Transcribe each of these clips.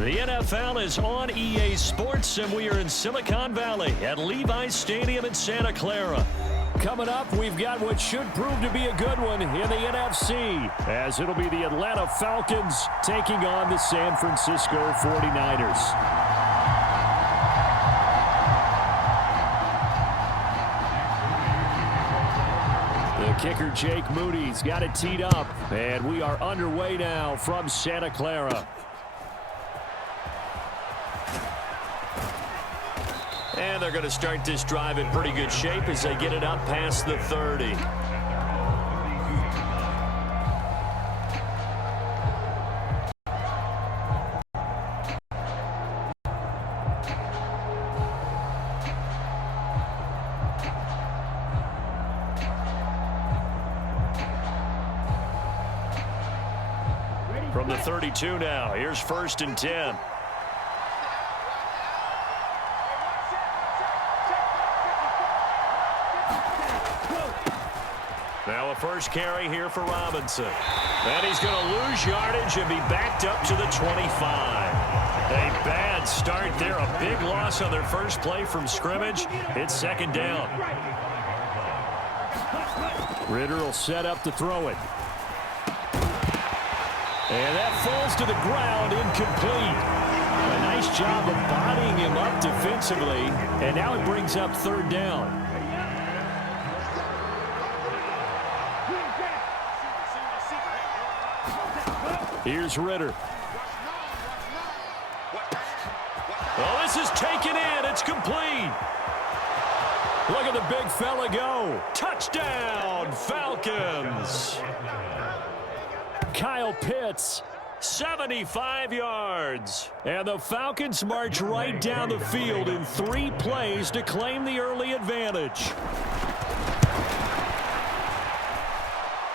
The NFL is on EA Sports, and we are in Silicon Valley at Levi's Stadium in Santa Clara. Coming up, we've got what should prove to be a good one in the NFC, as it'll be the Atlanta Falcons taking on the San Francisco 49ers. The kicker, Jake Moody's got it teed up, and we are underway now from Santa Clara. And they're going to start this drive in pretty good shape as they get it up past the 30. From the 32 now, here's 1st and 10. Now a first carry here for Robinson. And he's going to lose yardage and be backed up to the 25. A bad start there. A big loss on their first play from scrimmage. It's 2nd down. Ritter will set up to throw it. And that falls to the ground, incomplete. A nice job of bodying him up defensively. And now it brings up 3rd down. Here's Ritter. Oh, this is taken in. It's complete. Look at the big fella go. Touchdown, Falcons. Kyle Pitts, 75 yards. And the Falcons march right down the field in 3 plays to claim the early advantage.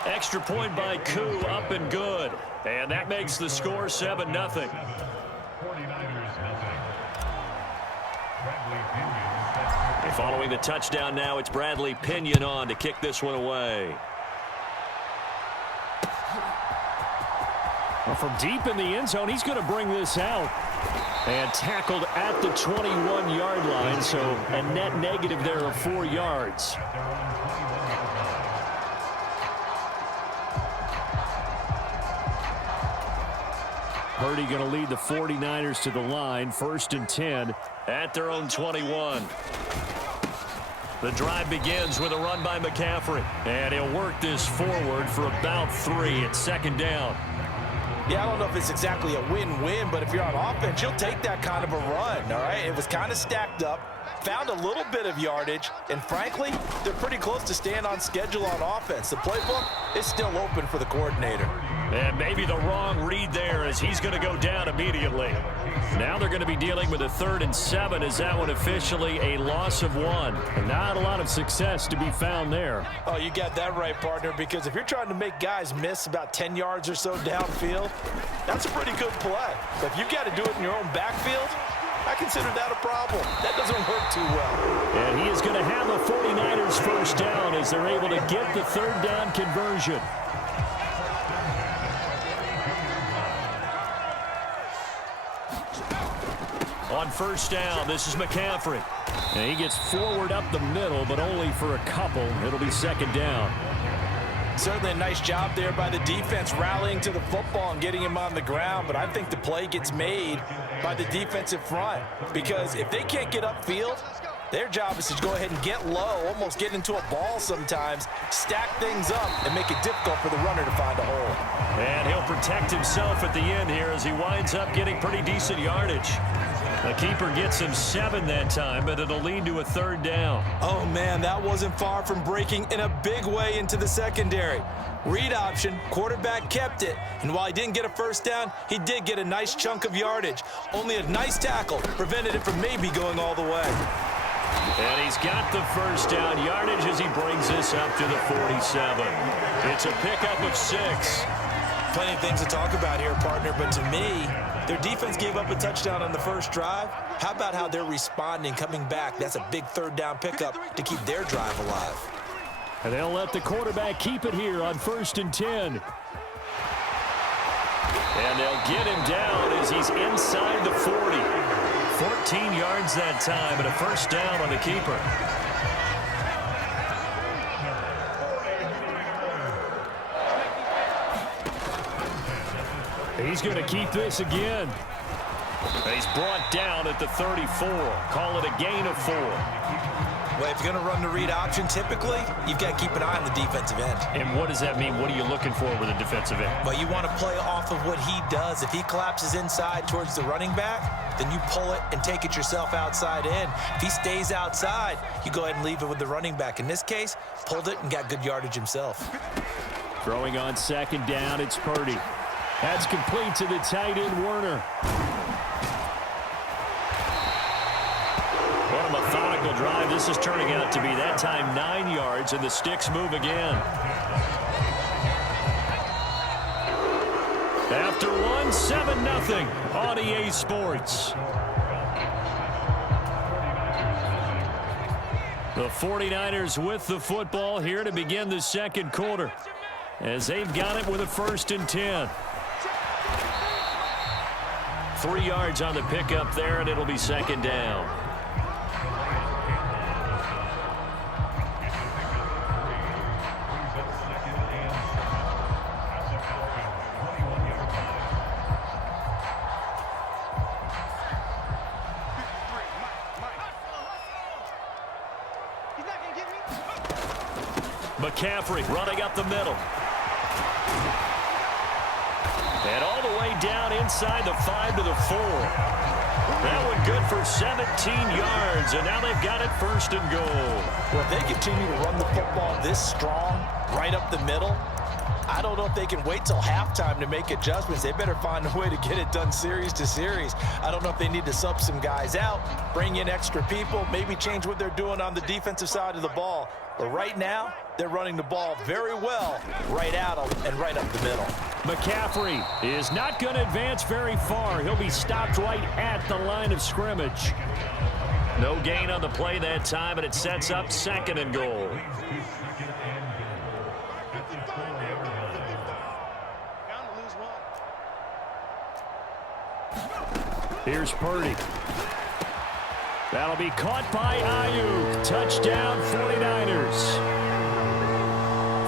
Extra point by Koo, up and good. And that makes the score 7-0. Following the touchdown now, it's Bradley Pinion on to kick this one away. Well, from deep in the end zone, he's going to bring this out. And tackled at the 21-yard line, so a net negative there of 4 yards. Purdy going to lead the 49ers to the line, 1st and 10 at their own 21. The drive begins with a run by McCaffrey, and he'll work this forward for about 3 at 2nd down. Yeah, I don't know if it's exactly a win-win, but if you're on offense, you'll take that kind of a run, all right? It was kind of stacked up, found a little bit of yardage, and frankly, they're pretty close to staying on schedule on offense. The playbook is still open for the coordinator. And maybe the wrong read there as he's going to go down immediately. Now they're going to be dealing with a 3rd and 7 as that one officially a loss of 1. And not a lot of success to be found there. Oh, you got that right, partner, because if you're trying to make guys miss about 10 yards or so downfield, that's a pretty good play. But if you've got to do it in your own backfield, I consider that a problem. That doesn't work too well. And he is going to have the 49ers 1st down as they're able to get the 3rd down conversion. On 1st down, this is McCaffrey. And he gets forward up the middle, but only for a couple. It'll be 2nd down. Certainly a nice job there by the defense rallying to the football and getting him on the ground, but I think the play gets made by the defensive front because if they can't get upfield, their job is to go ahead and get low, almost get into a ball sometimes, stack things up, and make it difficult for the runner to find a hole. And he'll protect himself at the end here as he winds up getting pretty decent yardage. The keeper gets him 7 that time, but it'll lead to a 3rd down. Oh, man, that wasn't far from breaking in a big way into the secondary. Read option, quarterback kept it, and while he didn't get a 1st down, he did get a nice chunk of yardage. Only a nice tackle prevented it from maybe going all the way. And he's got the 1st down yardage as he brings this up to the 47. It's a pickup of 6. Plenty of things to talk about here, partner, but to me, their defense gave up a touchdown on the first drive. How about how they're responding, coming back? That's a big 3rd down pickup to keep their drive alive. And they'll let the quarterback keep it here on 1st and 10. And they'll get him down as he's inside 15 yards that time and a first down on the keeper. He's going to keep this again. He's brought down at the 34. Call it a gain of 4. Well, if you're going to run the read option, typically, you've got to keep an eye on the defensive end. And what does that mean? What are you looking for with a defensive end? Well, you want to play off of what he does. If he collapses inside towards the running back, then you pull it and take it yourself outside in. If he stays outside, you go ahead and leave it with the running back. In this case, pulled it and got good yardage himself. Throwing on second down, it's Purdy. That's complete to the tight end, Werner. What a methodical drive this is turning out to be. That time 9 yards, and the sticks move again. After one, 7-0 on EA Sports. The 49ers with the football here to begin the second quarter, as they've got it with a 1st and 10. 3 yards on the pickup there, and it'll be second down. McCaffrey running up the middle. And all the way down inside the 5 to the 4. That one good for 17 yards, and now they've got it 1st and goal. Well, if they continue to run the football this strong, right up the middle, I don't know if they can wait till halftime to make adjustments. They better find a way to get it done series to series. I don't know if they need to sub some guys out, bring in extra people, maybe change what they're doing on the defensive side of the ball. But right now, they're running the ball very well right out of and right up the middle. McCaffrey is not going to advance very far. He'll be stopped right at the line of scrimmage. No gain on the play that time, and it sets up 2nd and goal. Here's Purdy. That'll be caught by Ayuk. Touchdown, 49ers.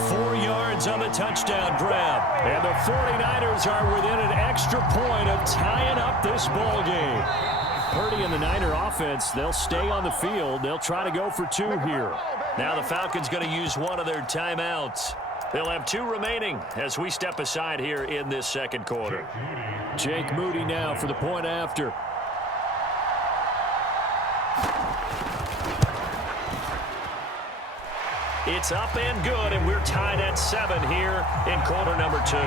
4 yards on the touchdown grab. And the 49ers are within an extra point of tying up this ball game. Purdy and the Niner offense, they'll stay on the field. They'll try to go for 2 here. Now the Falcons going to use one of their timeouts. They'll have 2 remaining as we step aside here in this second quarter. Jake Moody now for the point after. It's up and good, and we're tied at 7 here in quarter number 2.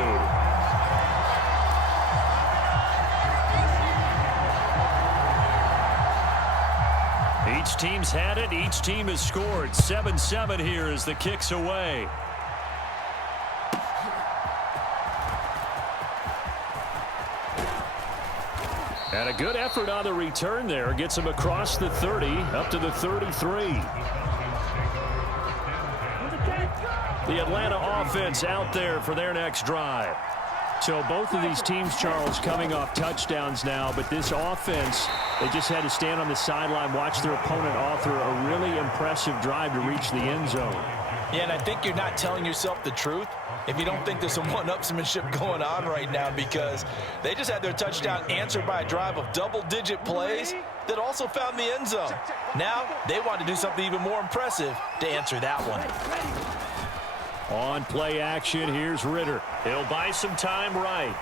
Each team's had it. Each team has scored. 7-7 here as the kick's away. And a good effort on the return there. Gets him across the 30, up to the 33. The Atlanta offense out there for their next drive. So both of these teams, Charles, coming off touchdowns now, but this offense, they just had to stand on the sideline, watch their opponent author a really impressive drive to reach the end zone. Yeah, and I think you're not telling yourself the truth if you don't think there's some one-upsmanship going on right now, because they just had their touchdown answered by a drive of double-digit plays that also found the end zone. Now they want to do something even more impressive to answer that one. On play action, here's Ritter. He'll buy some time right.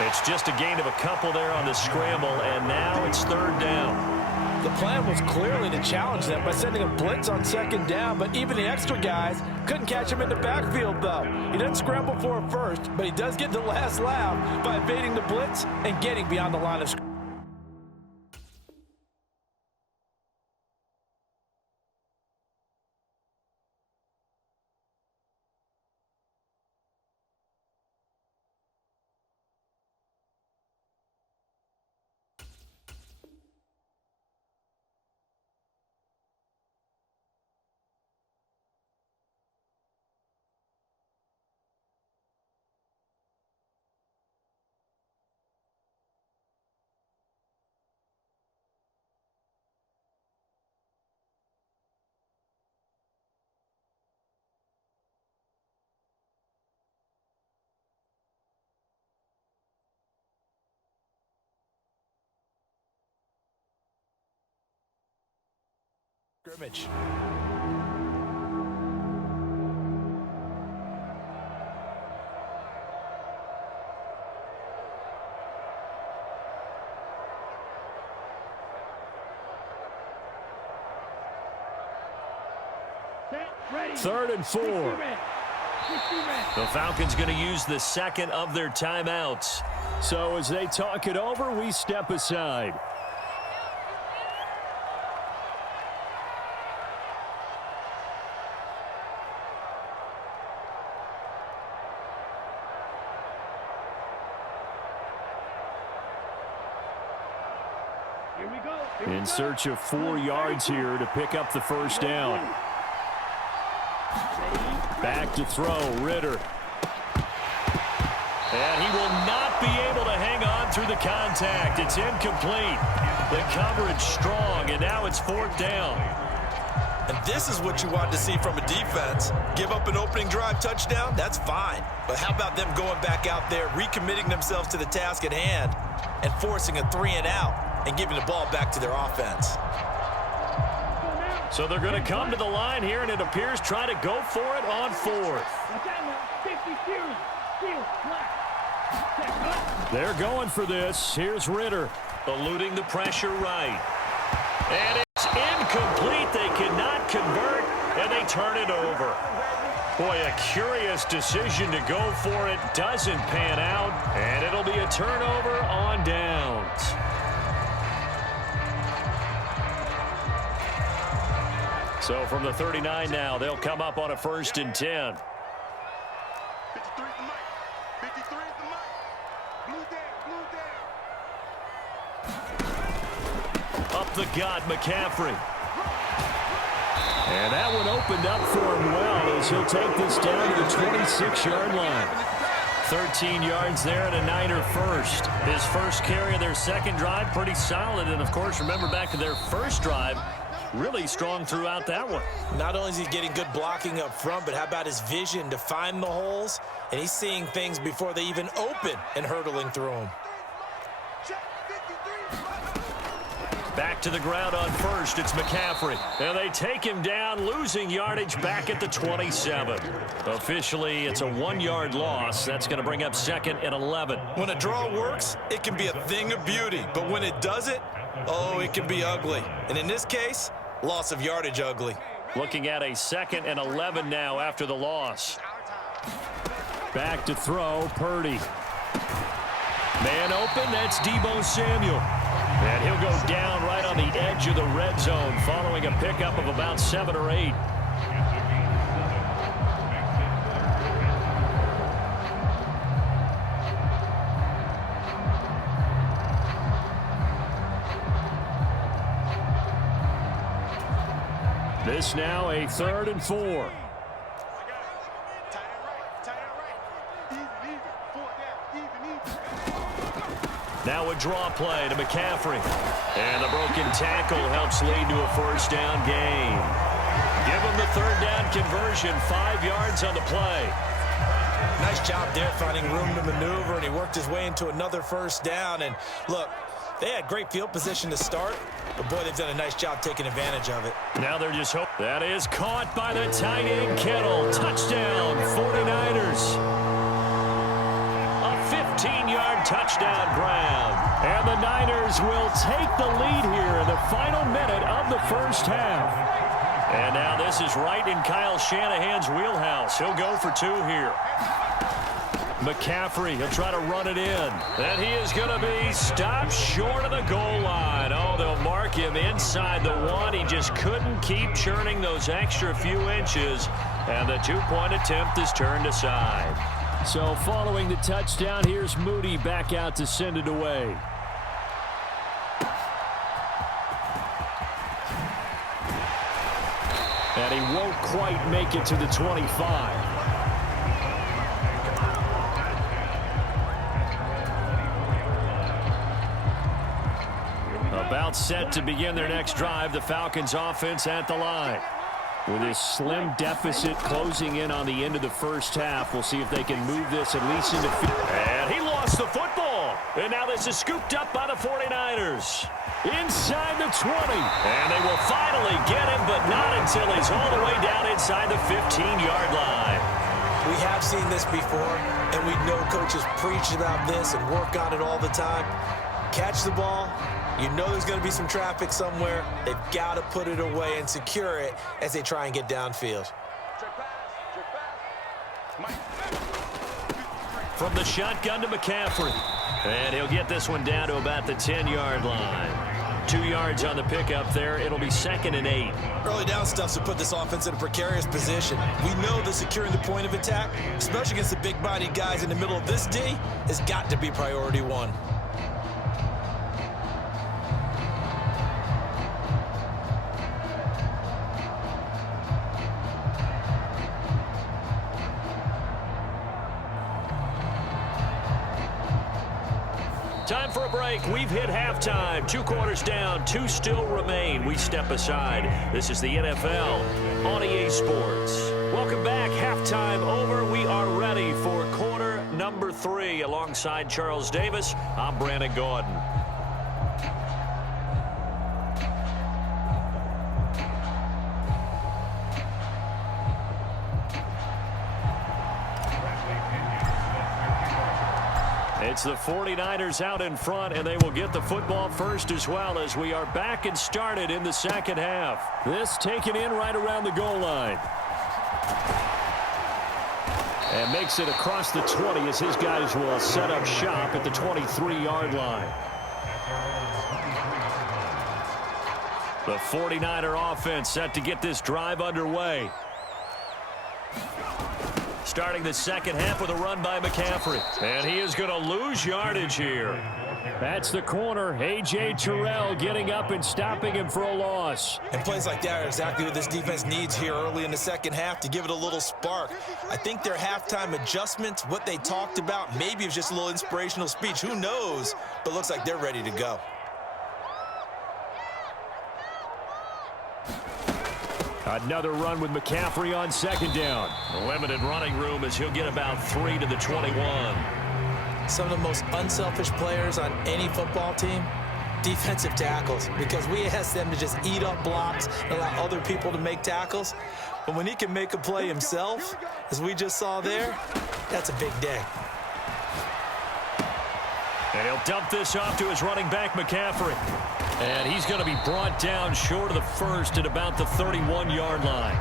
It's just a gain of a couple there on the scramble, and now it's 3rd down. The plan was clearly to challenge them by sending a blitz on 2nd down, but even the extra guys couldn't catch him in the backfield, though. He doesn't scramble for a first, but he does get the last laugh by evading the blitz and getting beyond the line of scrimmage. scrimmage. Third and 4. The Falcons going to use the second of their timeouts. So as they talk it over, we step aside. In search of 4 yards here to pick up the first down. Back to throw, Ritter. And he will not be able to hang on through the contact. It's incomplete. The coverage strong, and now it's 4th down. And this is what you want to see from a defense. Give up an opening drive touchdown, that's fine. But how about them going back out there, recommitting themselves to the task at hand, and forcing a 3-and-out and giving the ball back to their offense. So they're going to come to the line here, and it appears try to go for it on 4th. They're going for this. Here's Ritter, eluding the pressure right. And it's incomplete. They cannot convert, and they turn it over. Boy, a curious decision to go for it. Doesn't pan out, and it'll be a turnover on downs. So from the 39 now, they'll come up on a 1st and 10. 53 is the mic. 53 is the mic. Blue down. Up the gut, McCaffrey. And that one opened up for him well as he'll take this down to the 26-yard line. 13 yards there and a Niner first. His first carry of their second drive, pretty solid. And, of course, remember back to their first drive, really strong throughout that one. Not only is he getting good blocking up front, but how about his vision to find the holes? And he's seeing things before they even open and hurtling through them. Back to the ground on 1st, it's McCaffrey. And they take him down, losing yardage back at the 27. Officially, it's a 1-yard loss. That's going to bring up 2nd and 11. When a draw works, it can be a thing of beauty. But when it doesn't, oh, it can be ugly. And in this case, loss of yardage ugly. Looking at a 2nd and 11 now after the loss. Back to throw, Purdy. Man open, that's Deebo Samuel. And he'll go down right on the edge of the red zone following a pickup of about 7 or 8. This now a 3rd and 4. Now a draw play to McCaffrey. And the broken tackle helps lead to a 1st down gain. Give him the 3rd down conversion, 5 yards on the play. Nice job there finding room to maneuver, and he worked his way into another 1st down. And look, they had great field position to start, but boy, they've done a nice job taking advantage of it. Now they're just hoping. That is caught by the tight end Kittle. Touchdown, 49ers. 15-yard touchdown grab. And the Niners will take the lead here in the final minute of the first half. And now this is right in Kyle Shanahan's wheelhouse. He'll go for 2 here. McCaffrey, he'll try to run it in. And he is going to be stopped short of the goal line. Oh, they'll mark him inside the 1. He just couldn't keep churning those extra few inches. And the 2-point attempt is turned aside. So following the touchdown, here's Moody back out to send it away. And he won't quite make it to the 25. About set to begin their next drive, the Falcons offense at the line. With this slim deficit closing in on the end of the first half, we'll see if they can move this at least into field. And he lost lost the football. And now this is scooped up by the 49ers. Inside the 20. And they will finally get him, but not until he's all the way down inside the 15-yard line. We have seen this before, and we know coaches preach about this and work on it all the time. Catch the ball. You know there's going to be some traffic somewhere. They've got to put it away and secure it as they try and get downfield. From the shotgun to McCaffrey. And he'll get this one down to about the 10-yard line. 2 yards on the pickup there. It'll be 2nd and 8. Early down stuffs to put this offense in a precarious position. We know that securing the point of attack, especially against the big-bodied guys in the middle of this D, has got to be priority one. Time for a break. We've hit halftime. 2 quarters down. 2 still remain. We step aside. This is the NFL on EA Sports. Welcome back. Halftime over. We are ready for quarter number 3. Alongside Charles Davis, I'm Brandon Gordon. It's the 49ers out in front, and they will get the football first as well as we are back and started in the second half. This taken in right around the goal line. And makes it across the 20 as his guys will set up shop at the 23-yard line. The 49er offense set to get this drive underway. Starting the second half with a run by McCaffrey. And he is going to lose yardage here. That's the corner. h2h getting up and stopping him for a loss. And plays like that are exactly what this defense needs here early in the second half to give it a little spark. I think their halftime adjustments, what they talked about, maybe it was just a little inspirational speech. Who knows? But looks like they're ready to go. Another run with McCaffrey on second down. Limited running room as he'll get about 3 to the 21. Some of the most unselfish players on any football team, defensive tackles, because we ask them to just eat up blocks and allow other people to make tackles. But when he can make a play himself, as we just saw there, that's a big day. And he'll dump this off to his running back, McCaffrey. And he's going to be brought down short of the first at about the 31-yard line.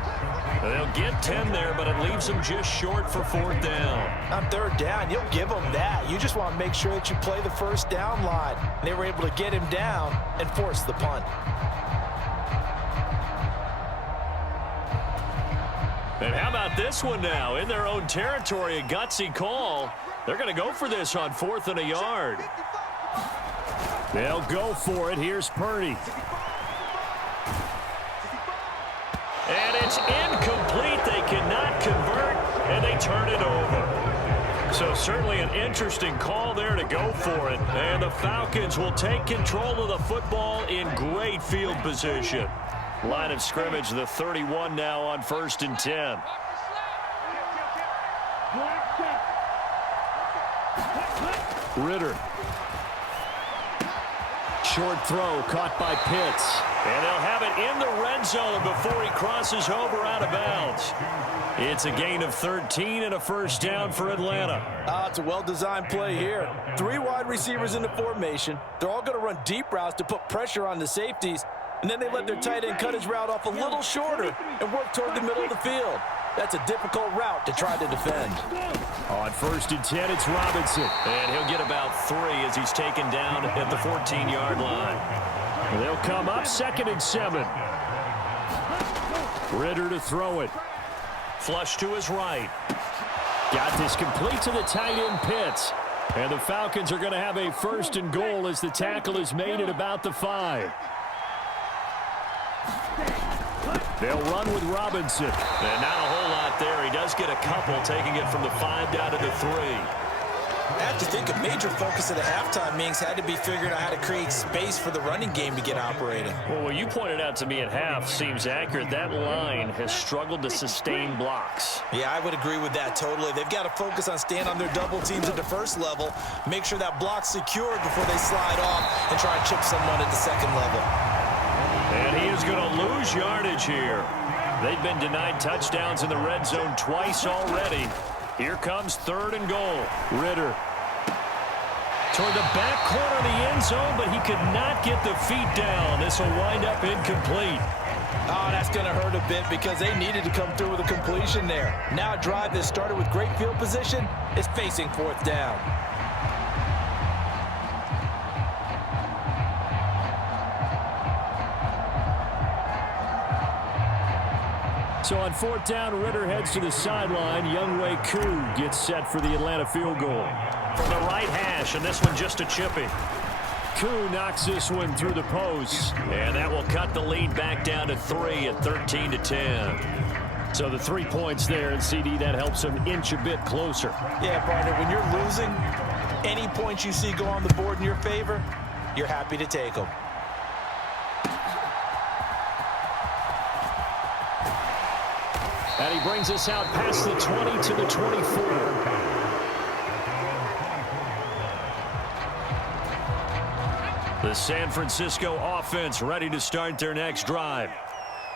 They'll get 10 there, but it leaves them just short for 4th down. On 3rd down, you'll give them that. You just want to make sure that you play the first down line. They were able to get him down and force the punt. And how about this one now? In their own territory, a gutsy call. They're going to go for this on 4th and a yard. They'll go for it. Here's Purdy. And it's incomplete. They cannot convert, and they turn it over. So certainly an interesting call there to go for it. And the Falcons will take control of the football in great field position. Line of scrimmage, the 31 now on 1st and 10. Ritter. Short throw caught by Pitts. And they'll have it in the red zone before he crosses over out of bounds. It's a gain of 13 and a 1st down for Atlanta. It's a well-designed play here. 3 wide receivers in the formation. They're all going to run deep routes to put pressure on the safeties. And then they let their tight end cut his route off a little shorter and work toward the middle of the field. That's a difficult route to try to defend. On 1st and 10, it's Robinson. And he'll get about 3 as he's taken down at the 14-yard line. They'll come up 2nd and 7. Ritter to throw it. Flush to his right. Got this complete to the tight end Pitts. And the Falcons are going to have a 1st and goal as the tackle is made at about the 5. They'll run with Robinson. And not a whole lot there. He does get a couple, taking it from the 5 down to the 3. I have to think a major focus of the halftime meetings had to be figuring out how to create space for the running game to get operating. Well, what you pointed out to me at half seems accurate. That line has struggled to sustain blocks. Yeah, I would agree with that totally. They've got to focus on staying on their double teams at the first level, make sure that block's secured before they slide off and try and chip someone at the second level. And he is going to lose yardage here. They've been denied touchdowns in the red zone twice already. Here comes 3rd and goal. Ritter toward the back corner of the end zone, but he could not get the feet down. This will wind up incomplete. Oh, that's going to hurt a bit because they needed to come through with a completion there. Now a drive that started with great field position is facing 4th down. So on 4th down, Ritter heads to the sideline. Younghoe Koo gets set for the Atlanta field goal. From the right hash, and this one just a chippy. Koo knocks this one through the post, and that will cut the lead back down to 3 at 13-10. So the 3 points there, and CD, that helps them inch a bit closer. Yeah, partner, when you're losing, any points you see go on the board in your favor, you're happy to take them. And he brings us out past the 20 to the 24. The San Francisco offense ready to start their next drive.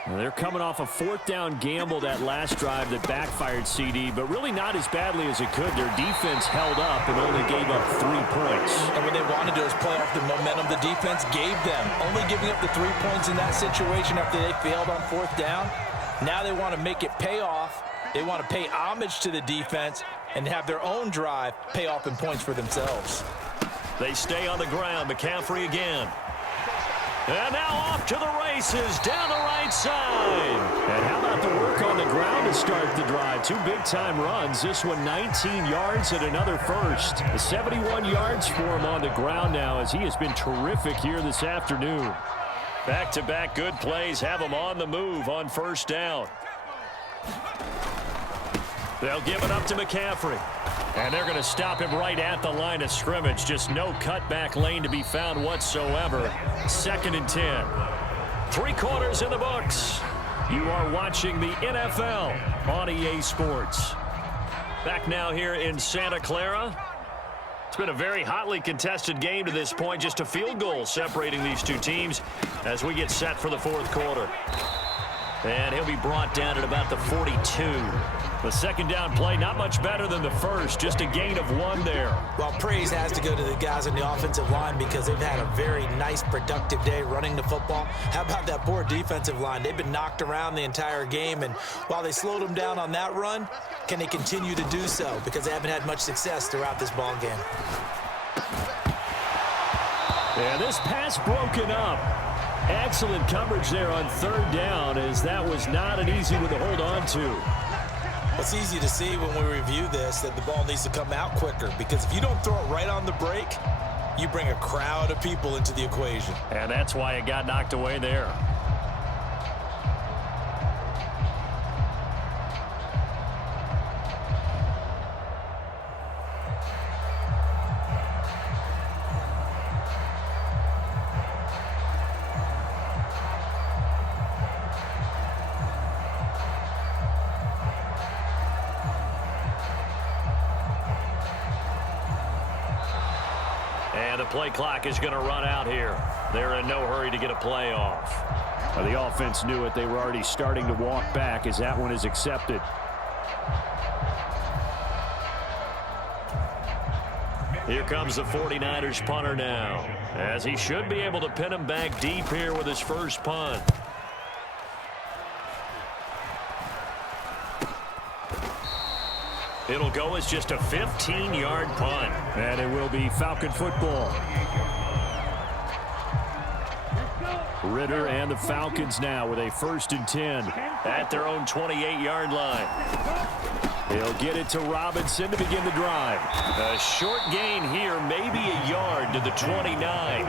They're coming off a 4th down gamble that last drive that backfired, CD, but really not as badly as it could. Their defense held up and only gave up 3 points. And what they wanted to do is play off the momentum the defense gave them. Only giving up the 3 points in that situation after they failed on 4th down. Now they want to make it pay off. They want to pay homage to the defense and have their own drive pay off in points for themselves. They stay on the ground. McCaffrey again. And now off to the races down the right side. And how about the work on the ground to start the drive? 2 big-time runs. This one 19 yards and another first. 71 yards for him on the ground now as he has been terrific here this afternoon. Back-to-back good plays have him on the move on 1st down. They'll give it up to McCaffrey. And they're going to stop him right at the line of scrimmage. Just no cutback lane to be found whatsoever. 2nd and 10. 3 quarters in the books. You are watching the NFL on EA Sports. Back now here in Santa Clara. It's been a very hotly contested game to this point. Just a field goal separating these 2 teams as we get set for the 4th quarter. And he'll be brought down at about the 42. The 2nd down play, not much better than the first. Just a gain of 1 there. Well, praise has to go to the guys on the offensive line because they've had a very nice, productive day running the football. How about that poor defensive line? They've been knocked around the entire game, and while they slowed them down on that run, can they continue to do so? Because they haven't had much success throughout this ball game. And this pass broken up. Excellent coverage there on 3rd down, as that was not an easy one to hold on to. It's easy to see when we review this that the ball needs to come out quicker, because if you don't throw it right on the break, you bring a crowd of people into the equation. And that's why it got knocked away there. And the play clock is going to run out here. They're in no hurry to get a play off. The offense knew it. They were already starting to walk back as that one is accepted. Here comes the 49ers punter now, as he should be able to pin him back deep here with his first punt. It'll go as just a 15-yard punt. And it will be Falcon football. Ritter and the Falcons now with a 1st and 10 at their own 28-yard line. They'll get it to Robinson to begin the drive. A short gain here, maybe a yard to the 29.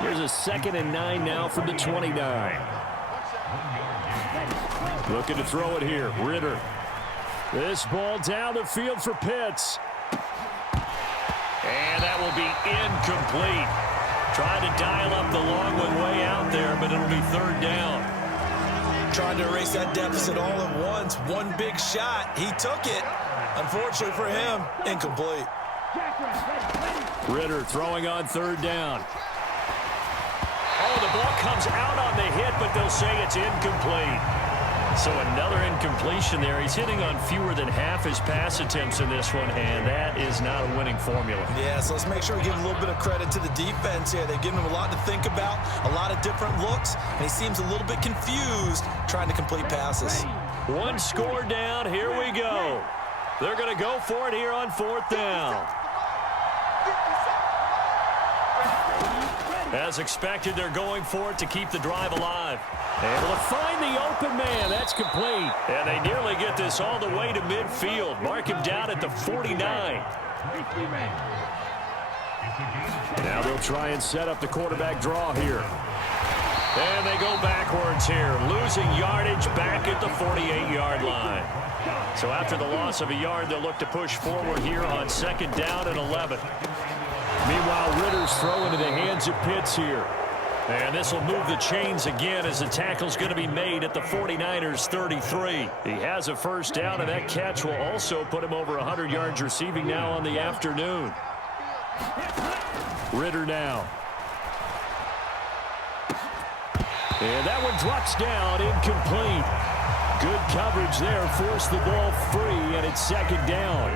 Here's a 2nd and 9 now from the 29. Looking to throw it here. Ritter. This ball down the field for Pitts. And that will be incomplete. Trying to dial up the long one way out there, but it'll be third down. Trying to erase that deficit all at once. One big shot. He took it. Unfortunately for him, incomplete. Ritter throwing on third down. Oh, the ball comes out on the hit, but they'll say it's incomplete. So another incompletion there. He's hitting on fewer than half his pass attempts in this one, and that is not a winning formula. Yeah, so let's make sure we give a little bit of credit to the defense here. They've given him a lot to think about, a lot of different looks, and he seems a little bit confused trying to complete passes. One score down. Here we go. They're going to go for it here on fourth down. As expected, they're going for it to keep the drive alive. Able to find the open man. That's complete. And they nearly get this all the way to midfield. Mark him down at the 49. Now they'll try and set up the quarterback draw here. And they go backwards here, losing yardage back at the 48-yard line. So after the loss of a yard, they'll look to push forward here on second down and 11. Meanwhile, Ritter's throw into the hands of Pitts here. And this will move the chains again as the tackle's going to be made at the 49ers 33. He has a first down, and that catch will also put him over 100 yards receiving now on the afternoon. Ritter now. And that one drops down, incomplete. Good coverage there, forced the ball free, and it's second down.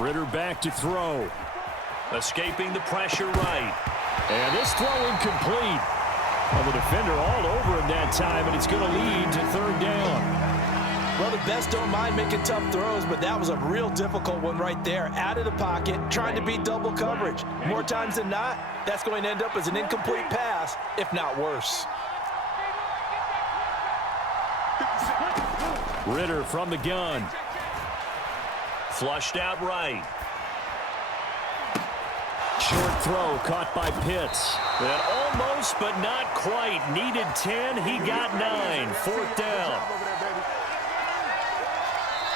Ritter back to throw. Escaping the pressure right. And this throw incomplete. Well, the defender all over him that time, and it's going to lead to third down. Well, the best don't mind making tough throws, but that was a real difficult one right there. Out of the pocket, trying to beat double coverage. More times than not, that's going to end up as an incomplete pass, if not worse. Ritter from the gun. Flushed out right. Short throw caught by Pitts. And almost, but not quite. Needed 10. He got 9. Fourth down.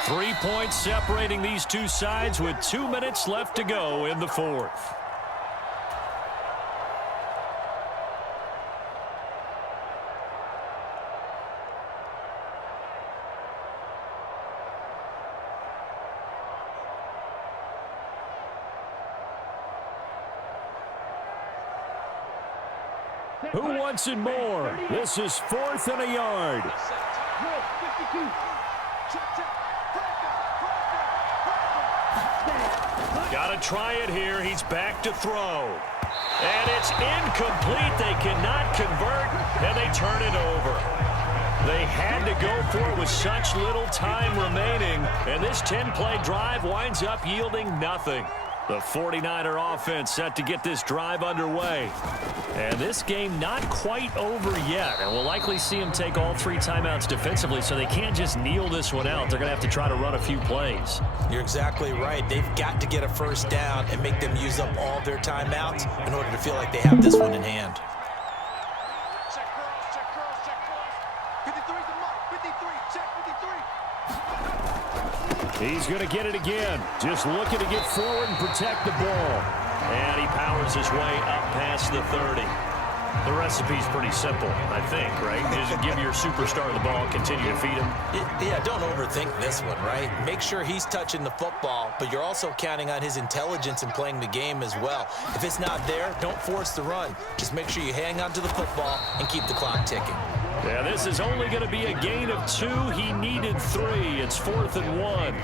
3 points separating these two sides with 2 minutes left to go in the fourth. Who wants it more? This is fourth and a yard. Got to try it here. He's back to throw. And it's incomplete. They cannot convert, and they turn it over. They had to go for it with such little time remaining, and this 10-play drive winds up yielding nothing. The 49er offense set to get this drive underway. And this game not quite over yet. And we'll likely see them take all 3 timeouts defensively, so they can't just kneel this one out. They're going to have to try to run a few plays. You're exactly right. They've got to get a first down and make them use up all their timeouts in order to feel like they have this one in hand. Check cross, check cross, check cross. 53's the mark. 53, check 53. He's going to get it again. Just looking to get forward and protect the ball. And he powers his way up past the 30. The recipe's pretty simple, I think, right? Just give your superstar the ball, continue to feed him. Yeah, don't overthink this one, right? Make sure he's touching the football, but you're also counting on his intelligence in playing the game as well. If it's not there, don't force the run. Just make sure you hang on to the football and keep the clock ticking. Yeah, this is only going to be a gain of 2. He needed 3. It's 4th and 1.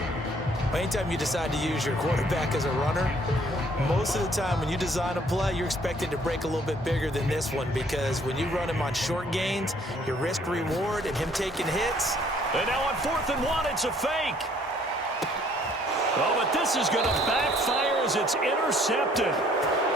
Anytime you decide to use your quarterback as a runner, most of the time when you design a play, you're expected to break a little bit bigger than this one, because when you run him on short gains, your risk-reward and him taking hits. And now on 4th and 1, it's a fake. Oh, but this this is going to backfire as it's intercepted.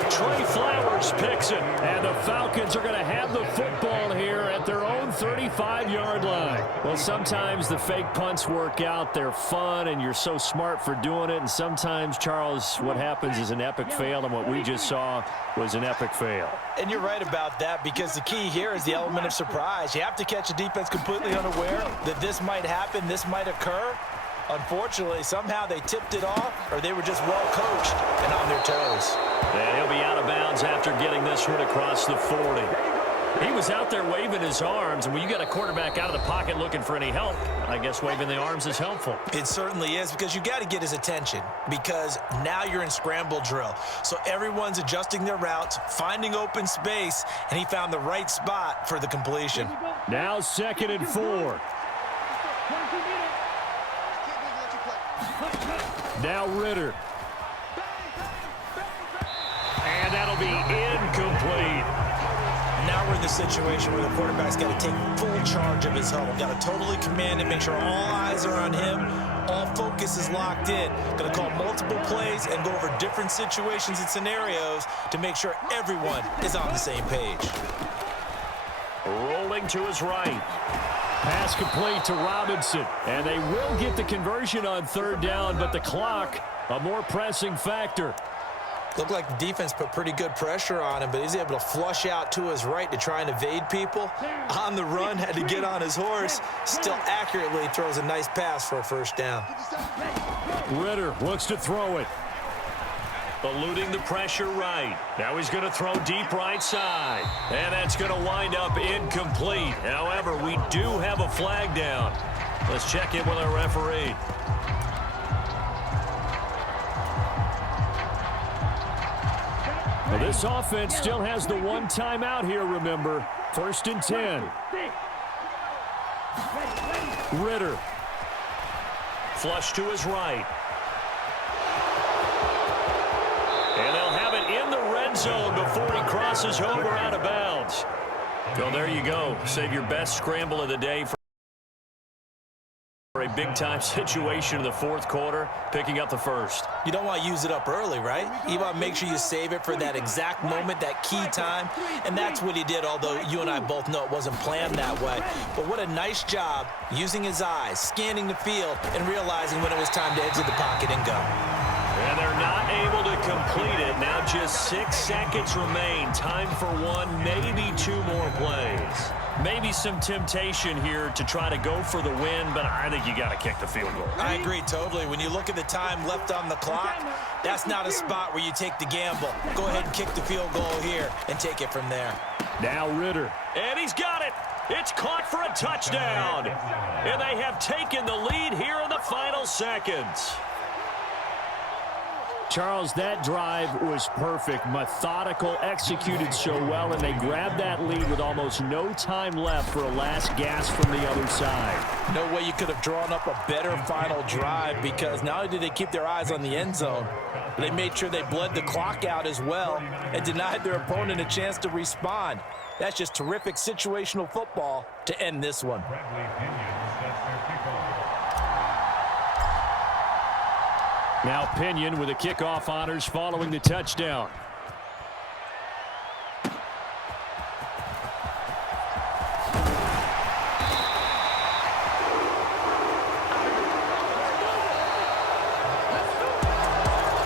Trey Flowers picks it, and the Falcons are going to have the football here at their own 35-yard line. Well, sometimes the fake punts work out. They're fun, and you're so smart for doing it. And sometimes, Charles, what happens is an epic fail, and what we just saw was an epic fail. And you're right about that, because the key here is the element of surprise. You have to catch a defense completely unaware that this might happen, this might occur. Unfortunately, somehow they tipped it off, or they were just well coached and on their toes. And he'll be out of bounds after getting this one across the 40. He was out there waving his arms, and when you got a quarterback out of the pocket looking for any help, I guess waving the arms is helpful. It certainly is, because you got to get his attention, because now you're in scramble drill. So everyone's adjusting their routes, finding open space, and he found the right spot for the completion. Now 2nd and 4. Now Ritter. And that'll be incomplete. Now we're in the situation where the quarterback's got to take full charge of his huddle. Got to totally command it, make sure all eyes are on him. All focus is locked in. Going to call multiple plays and go over different situations and scenarios to make sure everyone is on the same page. Rolling to his right. Pass complete to Robinson. And they will get the conversion on 3rd down, but the clock, a more pressing factor. Looked like the defense put pretty good pressure on him, but he's able to flush out to his right to try and evade people. On the run, had to get on his horse. Still accurately throws a nice pass for a 1st down. Ritter looks to throw it. Eluding the pressure right. Now he's going to throw deep right side. And that's going to wind up incomplete. However, we do have a flag down. Let's check in with our referee. Well, this offense still has the one timeout here, remember. 1st and 10. Ritter. Flush to his right. And they'll have it in the red zone before he crosses over out of bounds. Well, there you go. Save your best scramble of the day for a big-time situation in the 4th quarter, picking up the 1st. You don't want to use it up early, right? You want to make sure you save it for that exact moment, that key time, and that's what he did, although you and I both know it wasn't planned that way. But what a nice job using his eyes, scanning the field, and realizing when it was time to exit the pocket and go. And they're not able to complete it. Now just 6 seconds remain. Time for one, maybe 2 more plays. Maybe some temptation here to try to go for the win, but I think you got to kick the field goal. I agree totally. When you look at the time left on the clock, that's not a spot where you take the gamble. Go ahead and kick the field goal here and take it from there. Now Ritter. And he's got it. It's caught for a touchdown. And they have taken the lead here in the final seconds. Charles, that drive was perfect, methodical, executed so well, and they grabbed that lead with almost no time left for a last gasp from the other side. No way you could have drawn up a better final drive, because not only did they keep their eyes on the end zone, they made sure they bled the clock out as well and denied their opponent a chance to respond. That's just terrific situational football to end this one. Now Pinion with the kickoff honors following the touchdown.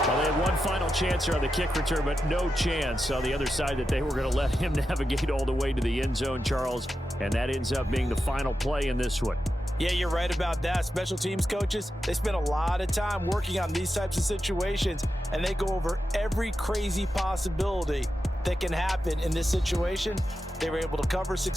Well, they had one final chance here on the kick return, but no chance on the other side that they were going to let him navigate all the way to the end zone, Charles, and that ends up being the final play in this one. Yeah, you're right about that. Special teams coaches, they spend a lot of time working on these types of situations, and they go over every crazy possibility that can happen in this situation. They were able to cover success.